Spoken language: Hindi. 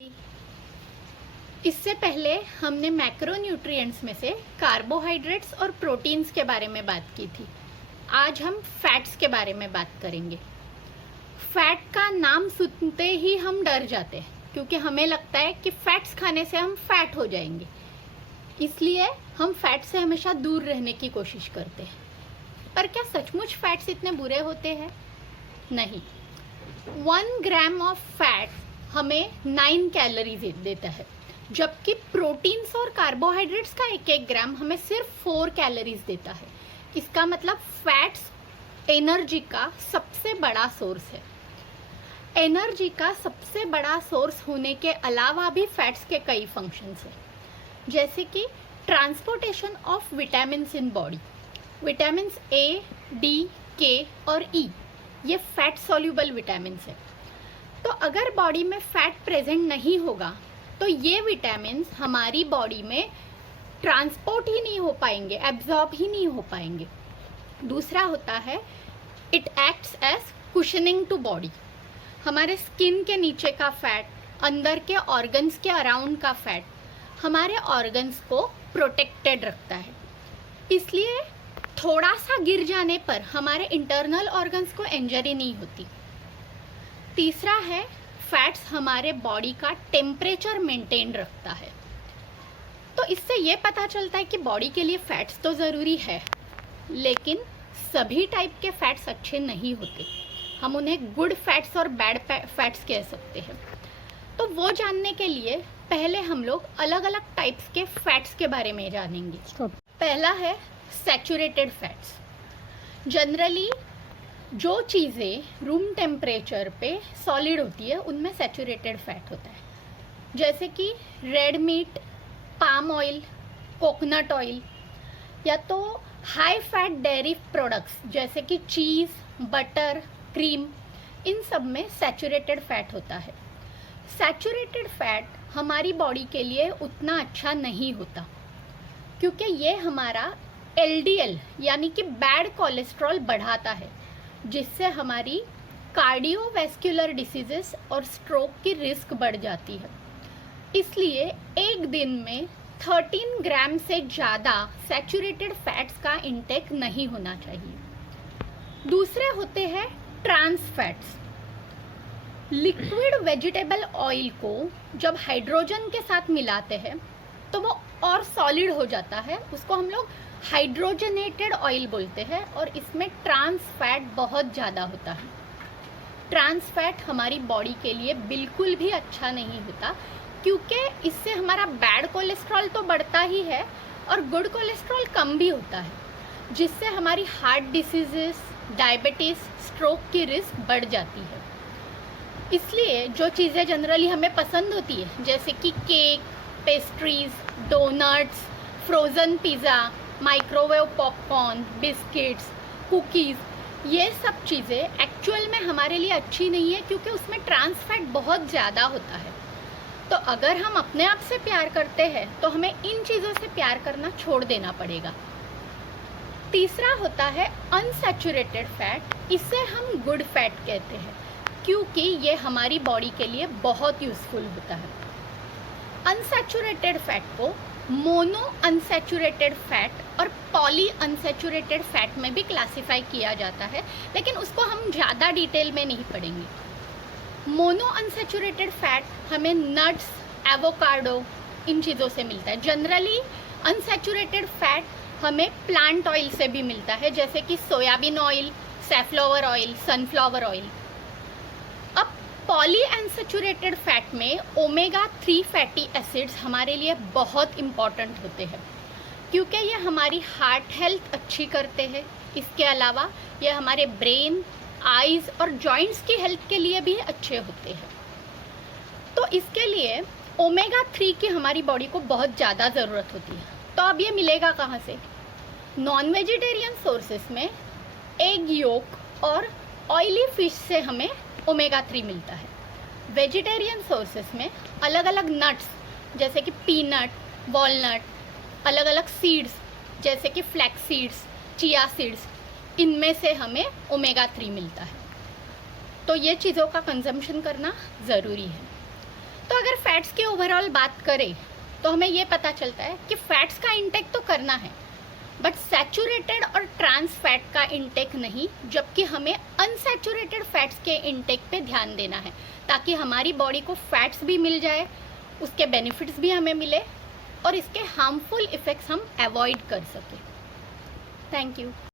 इससे पहले हमने मैक्रोन्यूट्रिएंट्स में से कार्बोहाइड्रेट्स और प्रोटीन्स के बारे में बात की थी। आज हम फैट्स के बारे में बात करेंगे। फैट का नाम सुनते ही हम डर जाते हैं क्योंकि हमें लगता है कि फैट्स खाने से हम फैट हो जाएंगे, इसलिए हम फैट से हमेशा दूर रहने की कोशिश करते हैं। पर क्या सचमुच फैट्स इतने बुरे होते हैं? नहीं। 1 ग्राम ऑफ फैट हमें 9 कैलोरीज देता है, जबकि प्रोटीन्स और कार्बोहाइड्रेट्स का 1-1 ग्राम हमें सिर्फ 4 कैलोरीज देता है। इसका मतलब फैट्स एनर्जी का सबसे बड़ा सोर्स है। एनर्जी का सबसे बड़ा सोर्स होने के अलावा भी फैट्स के कई फंक्शंस हैं, जैसे कि transportation of vitamins in body. Vitamins A, D, के और ई ये फैट सॉल्युबल विटामिन्स है। तो अगर बॉडी में फैट प्रेजेंट नहीं होगा तो ये विटामिन्स हमारी बॉडी में ट्रांसपोर्ट ही नहीं हो पाएंगे, एब्जॉर्ब ही नहीं हो पाएंगे। दूसरा होता है it acts as cushioning to body. हमारे स्किन के नीचे का फैट, अंदर के ऑर्गन्स के अराउंड का फैट हमारे ऑर्गन्स को प्रोटेक्टेड रखता है, इसलिए थोड़ा सा गिर जाने पर हमारे इंटरनल ऑर्गन्स को इंजरी नहीं होती। तीसरा है फैट्स हमारे बॉडी का टेम्परेचर मेंटेन रखता है। तो इससे ये पता चलता है कि बॉडी के लिए फैट्स तो ज़रूरी है, लेकिन सभी टाइप के फैट्स अच्छे नहीं होते। हम उन्हें गुड फैट्स और बैड फैट्स कह सकते हैं। तो वो जानने के लिए पहले हम लोग अलग अलग टाइप्स के फैट्स के बारे में जानेंगे। पहला है सैचुरेटेड फैट्स। जनरली जो चीज़ें रूम टेम्परेचर पे सॉलिड होती है उनमें सैचुरेटेड फैट होता है, जैसे कि red meat, palm oil, coconut oil, या तो हाई फैट डेयरी प्रोडक्ट्स जैसे कि चीज़, बटर, क्रीम, इन सब में सैचुरेटेड फैट होता है। सैचुरेटेड फैट हमारी बॉडी के लिए उतना अच्छा नहीं होता क्योंकि ये हमारा एलडीएल यानी कि बैड कोलेस्ट्रॉल बढ़ाता है, जिससे हमारी कार्डियोवैस्कुलर डिसीजेस और स्ट्रोक की रिस्क बढ़ जाती है। इसलिए एक दिन में 13 ग्राम से ज़्यादा सैचुरेटेड फैट्स का इंटेक नहीं होना चाहिए। दूसरे होते हैं trans fats. Liquid vegetable oil को जब हाइड्रोजन के साथ मिलाते हैं तो वो और सॉलिड हो जाता है, उसको हम लोग हाइड्रोजनेटेड ऑयल बोलते हैं, और इसमें ट्रांस फैट बहुत ज़्यादा होता है। ट्रांस फैट हमारी बॉडी के लिए बिल्कुल भी अच्छा नहीं होता क्योंकि इससे हमारा बैड कोलेस्ट्रॉल तो बढ़ता ही है और गुड कोलेस्ट्रॉल कम भी होता है, जिससे हमारी हार्ट डिसीजेस, डायबिटीज़, स्ट्रोक की रिस्क बढ़ जाती है। इसलिए जो चीज़ें जनरली हमें पसंद होती है जैसे कि cake, pastries, donuts, frozen pizza, microwave popcorn, biscuits, cookies, ये सब चीज़ें एक्चुअल में हमारे लिए अच्छी नहीं है क्योंकि उसमें ट्रांस फैट बहुत ज़्यादा होता है। तो अगर हम अपने आप से प्यार करते हैं तो हमें इन चीज़ों से प्यार करना छोड़ देना पड़ेगा। तीसरा होता है अनसैचुरेटेड फैट। इसे हम गुड फैट कहते हैं क्योंकि ये हमारी बॉडी के लिए बहुत यूज़फुल होता है। अनसैचुरेटेड फैट को मोनो अनसैचुरेटेड फैट और पॉली अनसैचुरेटेड फैट में भी क्लासिफाई किया जाता है, लेकिन उसको हम ज़्यादा डिटेल में नहीं पढ़ेंगे। मोनो अनसैचुरेटेड फैट हमें नट्स, एवोकाडो, इन चीज़ों से मिलता है। जनरली अनसैचुरेटेड फैट हमें प्लांट ऑयल से भी मिलता है, जैसे कि soybean oil, safflower oil, sunflower oil. अब पॉली अनसैचुरेटेड फैट में ओमेगा 3 फैटी एसिड्स हमारे लिए बहुत इम्पॉर्टेंट होते हैं क्योंकि ये हमारी हार्ट हेल्थ अच्छी करते हैं। इसके अलावा ये हमारे ब्रेन, आईज और जॉइंट्स की हेल्थ के लिए भी अच्छे होते हैं। तो इसके लिए ओमेगा 3 की हमारी बॉडी को बहुत ज़्यादा ज़रूरत होती है। तो अब ये मिलेगा कहाँ से? नॉन वेजिटेरियन सोर्सेस में एग योक और ऑयली फिश से हमें ओमेगा 3 मिलता है। वेजिटेरियन सोर्सेस में अलग अलग नट्स जैसे कि पीनट, वॉलनट, अलग अलग सीड्स जैसे कि फ्लैक्स सीड्स, चिया सीड्स, इनमें से हमें ओमेगा 3 मिलता है। तो ये चीज़ों का कंजम्पशन करना ज़रूरी है। तो अगर फैट्स की ओवरऑल बात करें तो हमें ये पता चलता है कि फैट्स का इंटेक तो करना है, बट सैचुरेटेड और ट्रांस फैट का इंटेक नहीं, जबकि हमें अनसैचुरेटेड फैट्स के इंटेक पे ध्यान देना है, ताकि हमारी बॉडी को फैट्स भी मिल जाए, उसके बेनिफिट्स भी हमें मिले और इसके हार्मफुल इफ़ेक्ट्स हम अवॉइड कर सकें। Thank you.